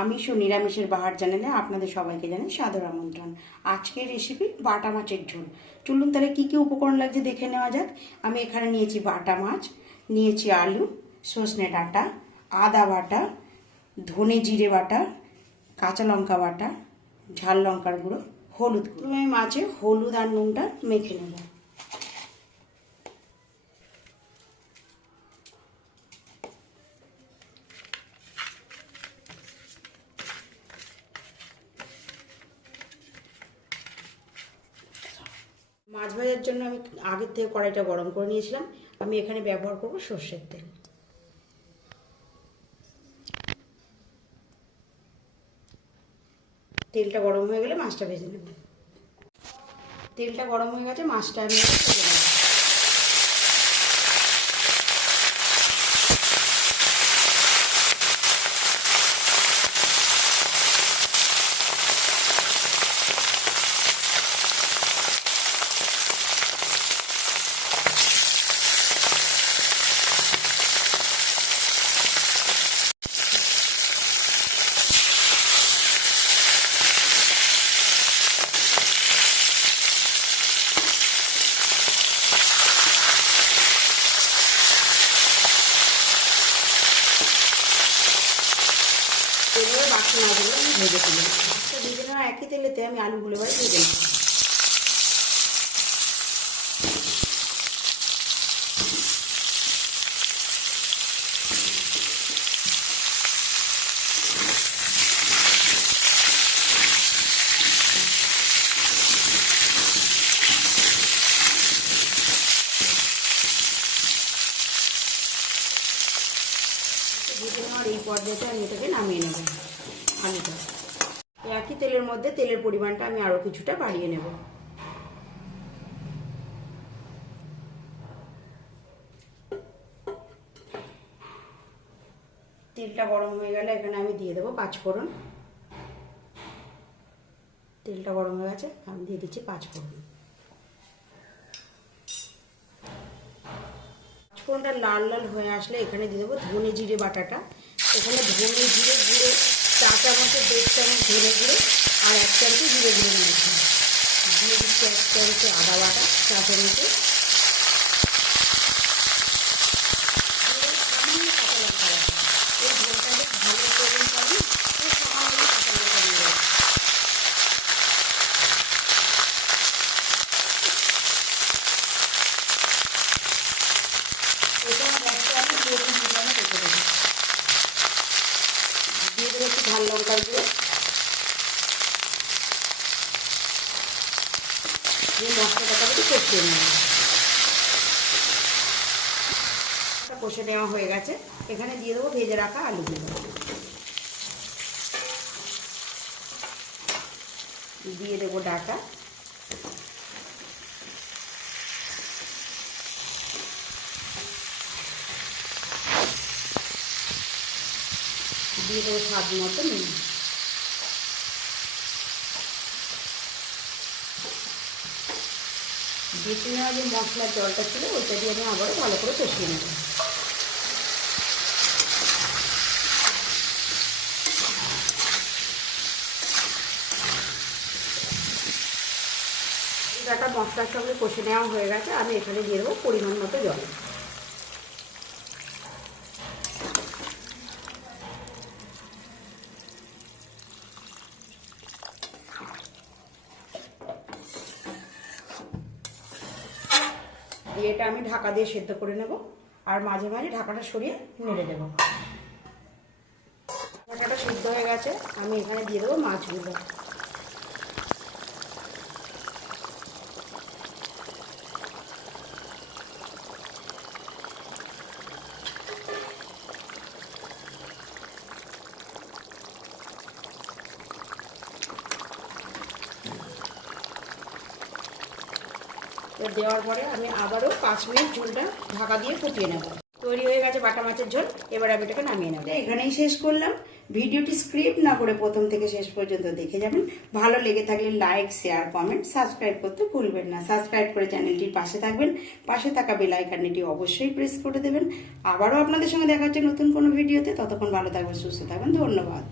আমিষ ও নিরামিষের বাহার চ্যানেলে আপনাদের সবাইকে জানাই সাদর আমন্ত্রণ। আজকের রেসিপি বাটা মাছের ঝোল। চলুন তাহলে কী কী উপকরণ লাগছে দেখে নেওয়া যাক। আমি এখানে নিয়েছি বাটা মাছ, নিয়েছি আলু, সজনে ডাঁটা, আদা বাটা, ধনে জিরে বাটা, কাঁচা লঙ্কা বাটা, ঝাল লঙ্কার গুঁড়ো, হলুদ গুঁড়ো। আমি মাছে হলুদ আর নুনটা মেখে নেব। মাছ ভাজার জন্য আমি আগের থেকে কড়াইটা গরম করে নিয়েছিলাম। আমি এখানে ব্যবহার করব সর্ষের তেল। তেলটা গরম হয়ে গেলে মাছটা ভেজে নেব। তেলটা গরম হয়ে গেছে, মাছটা আমি ভেজে নেব। এভাবে বাকি মাছগুলো আমি ভেজে তুলে নেব। ভেজে নেওয়া একই তেলেতে আমি আলুগুলো এবার ভেজে নেব। ভেজে নেওয়ার এই পর্যায়ে আমি এটাকে নামিয়ে নেব। আলুটা একই তেলের মধ্যে তেলের পরিমাণটা আমি আরও কিছুটা বাড়িয়ে নেব। তেলটা গরম হয়ে গেলে এখানে আমি দিয়ে দেবো পাঁচফোড়ন। তেলটা গরম হয়ে গেছে, আমি দিয়ে দিচ্ছি পাঁচফোড়ন। পাঁচফোড়নটা লাল লাল হয়ে আসলে এখানে দিয়ে দেবো ধনে জিরে বাটাটা। এখানে ধনে জিরে গুঁড়ো 4 চামচের 1.5 চামচ ধনে গুঁড়ো আর 1 চামচ জিরে গুঁড়ো নিয়েছি। দিয়ে দিচ্ছি 1 চামচ আদা বাটা, 4 চামচে সামান্য কাঁচা লঙ্কা বাটা। এই ঝোলটাকে ভালো করে পাবি, সামান্য কাঁচা লঙ্কা দিয়ে দেবো। এটা গ্যাসটা আমি 2 মিনিট রেখে দেবো। দিয়ে দেবো একটু ঝাল লঙ্কার গুঁড়ো। এই মশলাটাকে একটু কষিয়ে নেব। কষে নেওয়া হয়ে গেছে, এখানে দিয়ে দেবো ভেজে রাখা আলুগুলো। দিয়ে দেবো ডাঁটা, দিয়ে দেবো স্বাদ মতো নুন। বেটে নেওয়া যে মশলার জলটা ছিল ওইটা দিয়ে আমি আবারও ভালো করে কষিয়ে নেব। ডাঁটা মশলার সঙ্গে কষে নেওয়া হয়ে গেছে, আমি এখানে দিয়ে দেবো পরিমাণ মতো জল। দিয়ে এটা আমি ঢাকা দিয়ে সেদ্ধ করে নেব, আর মাঝে মাঝে ঢাকাটা সরিয়ে নেড়ে দেবো। ঢাকাটা সিদ্ধ হয়ে গেছে, আমি এখানে দিয়ে দেবো মাছগুলো। দেওয়ার পরে আমি আবারও 5 মিনিট ঝোলটা ঢাকা দিয়ে ফুটিয়ে নেব। তৈরি হয়ে গেছে বাটা মাছের ঝোল। এবার আমি এটাকে নামিয়ে নেব। এখানেই শেষ করলাম। ভিডিওটি স্ক্রিপ্ট না করে প্রথম থেকে শেষ পর্যন্ত দেখে যাবেন। ভালো লেগে থাকলে লাইক, শেয়ার, কমেন্ট, সাবস্ক্রাইব করতে ভুলবেন না। সাবস্ক্রাইব করে চ্যানেলটির পাশে থাকবেন। পাশে থাকা বেল আইকনটি অবশ্যই প্রেস করে দেবেন। আবারও আপনাদের সঙ্গে দেখা হচ্ছে নতুন কোনো ভিডিওতে। ততক্ষণ ভালো থাকবেন, সুস্থ থাকবেন। ধন্যবাদ।